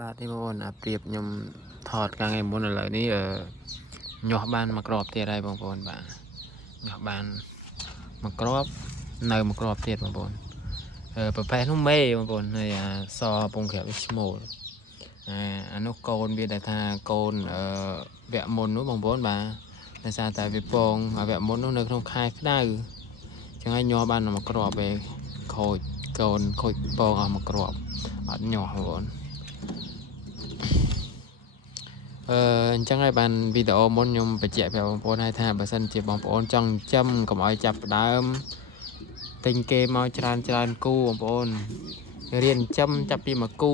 បាទនេះបងប្អូនប្រៀបខ្ញុំថតកាលថ្ងៃមុនឥឡូវនេះញាស់បានមកក្របទៀតហើយបងប្អូនបាទញាស់បានមកក្របនៅមកក្របទៀតបងប្អូនប្រភេទនោះមេបងប្អូនហើយសពងក្រាបវាឈ្មោលអានោះកូនវាដែលថាកូនវគ្គមុននោះបងប្អូនបាទដោយសារតែវាពងវគ្គមុននោះនៅក្នុងខែក្តៅចឹងហើយញាស់បានមកក្របឯខូចកូនខូចពងអស់មកក្របអត់ញាស់បងប្អូនអញ្ចឹងហើយបានវីដេអូមុនខ្ញុំបញ្ជាក់ប្រាប់បងប្អូនហើយថាបើសិនជាបងប្អូនចង់ចិញ្ចឹមកុំឲ្យចាប់ផ្ដើមទិញគេមកច្រើនគូបងប្អូនរៀនចិញ្ចឹមចាប់ពីមួយគូ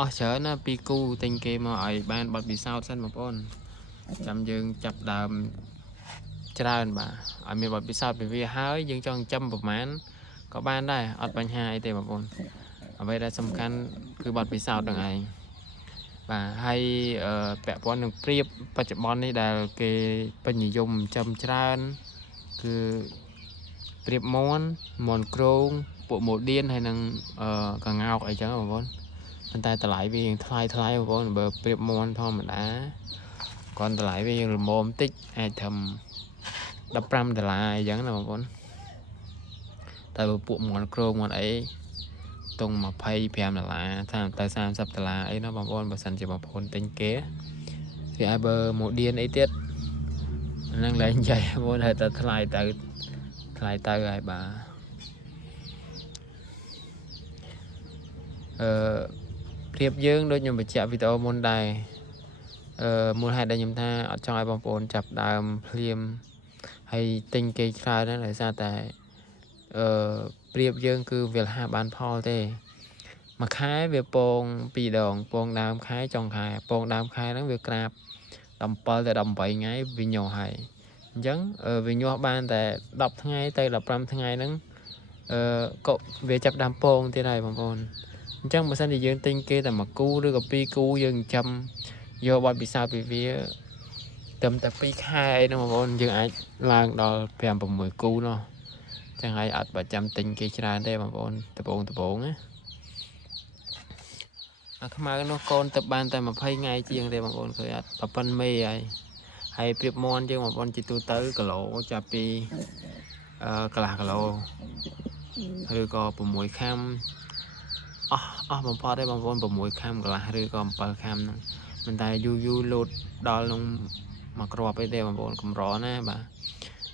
អស់ច្រើនណាពីគូទិញគេមកឲ្យបានបទពិសោធន៍សិនបងប្អូនចាំយើងចាប់ដើមច្រើនបាទឲ្យមានបទពិសោធន៍ពីវាហើយយើងចង់ចិញ្ចឹមប្រមាណក៏បានដែរអត់បញ្ហាអីទេបងប្អូនអ្វីដែលសំខាន់គឺបទពិសោធន៍នឹងឯងបាទហើយពាក់ព័ន្ធនឹងព្រៀបបច្ចុប្បន្ននេះដែលគេពេញនិយមចិញ្ចឹមច្រើនគឺព្រៀបមន់ក្រងពួកម៉ូឌៀនហើយនឹងកង្កោកអីចឹងបងប្អូនប៉ុន្តែតម្លៃវាថ្លៃបងប្អូនបើព្រៀបមន់ធម្មតាcònតម្លៃវាយើងល្មមបន្តិចអាចត្រឹម$15អីចឹងណាបងប្អូនតែពួកមន់ក្រងមន់អីតុង$25តាមតែ$30អីណាបងប្អូនបើសិនជាបងប្អូនទិញគេវាឲ្យបើម៉ូឌៀនអីទៀតហ្នឹងឡើងចៃបងប្អូនហើយតែថ្លៃទៅហើយបាទព្រៀបយើងដូចខ្ញុំបញ្ជាក់វីដេអូមុនដែរមូលហេតុដែលខ្ញុំថាអត់ចង់ឲ្យបងប្អូនចាប់ដើមភ្លាមហើយទិញគេច្រើនណាស់ដោយសារតែព្រៀបយើងគឺវាលះបានផលទេមួយខែវាពង2ដងពងដើមខែចុងខែពងដើមខែហ្នឹងវាក្រាប17ទៅ18ថ្ងៃវាញាស់ហើយអញ្ចឹងវាញាស់បានតែ10ថ្ងៃទៅ15ថ្ងៃហ្នឹងក៏វាចាប់ដើមពងទៀតហើយបងប្អូនអញ្ចឹងបើសិនជាយើងទិញគេតែមួយគូឬក៏2គូយើងចិញ្ចឹមយកបទពិសោធន៍ពីវាត្រឹមតែ2ខែអីហ្នឹងបងប្អូនយើងអាចឡើងដល់5 6គូនោះចឹងហើយអត់បើចាំទិញគេច្រើនទេបងប្អូនដបងណាអាខ្មៅនោះកូនទៅបានតែ20ថ្ងៃជាងទេបងប្អូនឃើញអត់ប៉ុណ្្នឹងមេហើយព្រៀបមន់យើងបងប្អូនជាទូទៅគីឡូចាប់ពីកន្លះគីឡូឬក៏6ខាំអស់បំផុតទេបងប្អូន6ខាំកន្លះឬក៏7ខាំហ្នឹងមិនតែយូរលោតដល់នឹងមកគ្រាប់អីទេបងប្អូនកម្រណាបាទ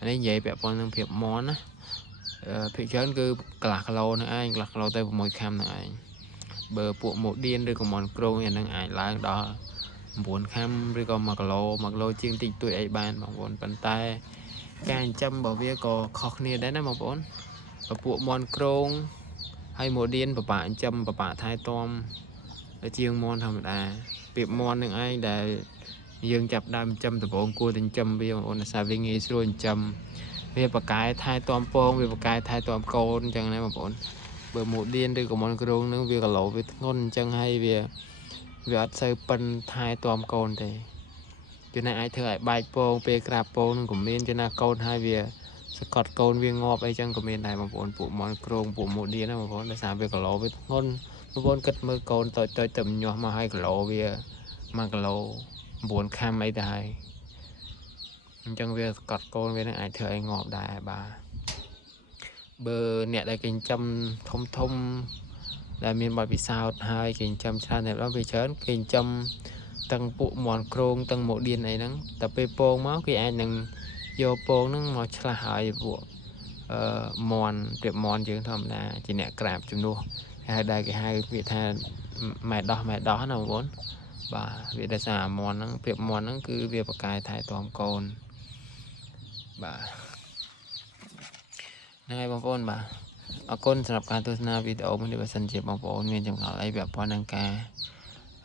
នេះនិយាយពាក់ព័ន្ធនឹងព្រៀបមន់ណាភាគច្រើនគឺកន្លះគីឡូហ្នឹងឯងកន្លះគីឡូទៅ6ខាំហ្នឹងឯងបើពួកម៉ូឌៀនឬក៏មន់ក្រងអាហ្នឹងអាចឡើងដល់9ខាំឬក៏1គីឡូជាងតិចតួចអីបានបងប្អូនប៉ុន្តែការចិញ្ចឹមរបស់វាក៏ខុសគ្នាដែរណាបងប្អូនពួកមន់ក្រងហើយម៉ូឌៀនពិបាកចិញ្ចឹមពិបាកថែទាំដូចជាងមន់ធម្មតាពាក្យមន់នឹងឯងដែលយើងចាប់ដើមចិញ្ចឹមដំបូងគួរតែចិញ្ចឹមវាបងប្អូនថាវាងាយស្រួលចិញ្ចឹមវាបកកែថែទាំពងវាបកកែថែទាំកូនអញ្ចឹងណាបងប្អូនបើម៉ូឌៀនឬក៏មន់ក្រងនឹងវាគីឡូវាធ្ងន់អញ្ចឹងហើយវាអត់សូវប៉ិនថែទាំកូនទេចំណាយអាចធ្វើឲ្យបែកពងពេលក្រាបពងនឹងក៏មានចំណាកូនហើយវាសកត់កូនវាងាប់អីចឹងក៏មានដែរបងប្អូនពួកមន់ក្រងពួកម៉ូឌៀនណាបងប្អូនដោយសារវាគីឡូវាធ្ងន់បងប្អូនគិតមើលកូនតូចទៅញាស់មកឲ្យគីឡូវា1គីឡូ9ខាំអីទៅហើយអញ្ចឹងវាសកត់កូនវានឹងអាចធ្វើឲ្យងាប់ដែរបាទបើអ្នកដែលគេចិញ្ចឹមធំដែលមានបទពិសោធន៍ហើយគេចិញ្ចឹមច្រើនតែដល់វាច្រើនគេចិញ្ចឹមទាំងពួកមន់ក្រងទាំងម៉ូឌៀនអីហ្នឹងតែពេលពងមកគេអាចនឹងយកពងហ្នឹងមកឆ្លាស់ឲ្យពួកមន់ព្រៀបមន់យើងធម្មតាជាអ្នកក្រាបជំនួសហើយដែលគេហៅពាក្យថាម៉ែដោះណាបងប្អូនបាទវាដោយសារមន់ហ្នឹងព្រៀបមន់ហ្នឹងគឺវាបកកែថែទាំកូនបាទហ្នឹងហើយបងប្អូនបាទអរគុណសម្រាប់ការទស្សនាវីដេអូនេះបើសិនជាបងប្អូនមានចម្ងល់អីពាក់ព័ន្ធនឹងការ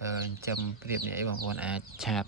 ចិញ្ចឹមព្រៀបនេះអីបងប្អូនអាចឆាត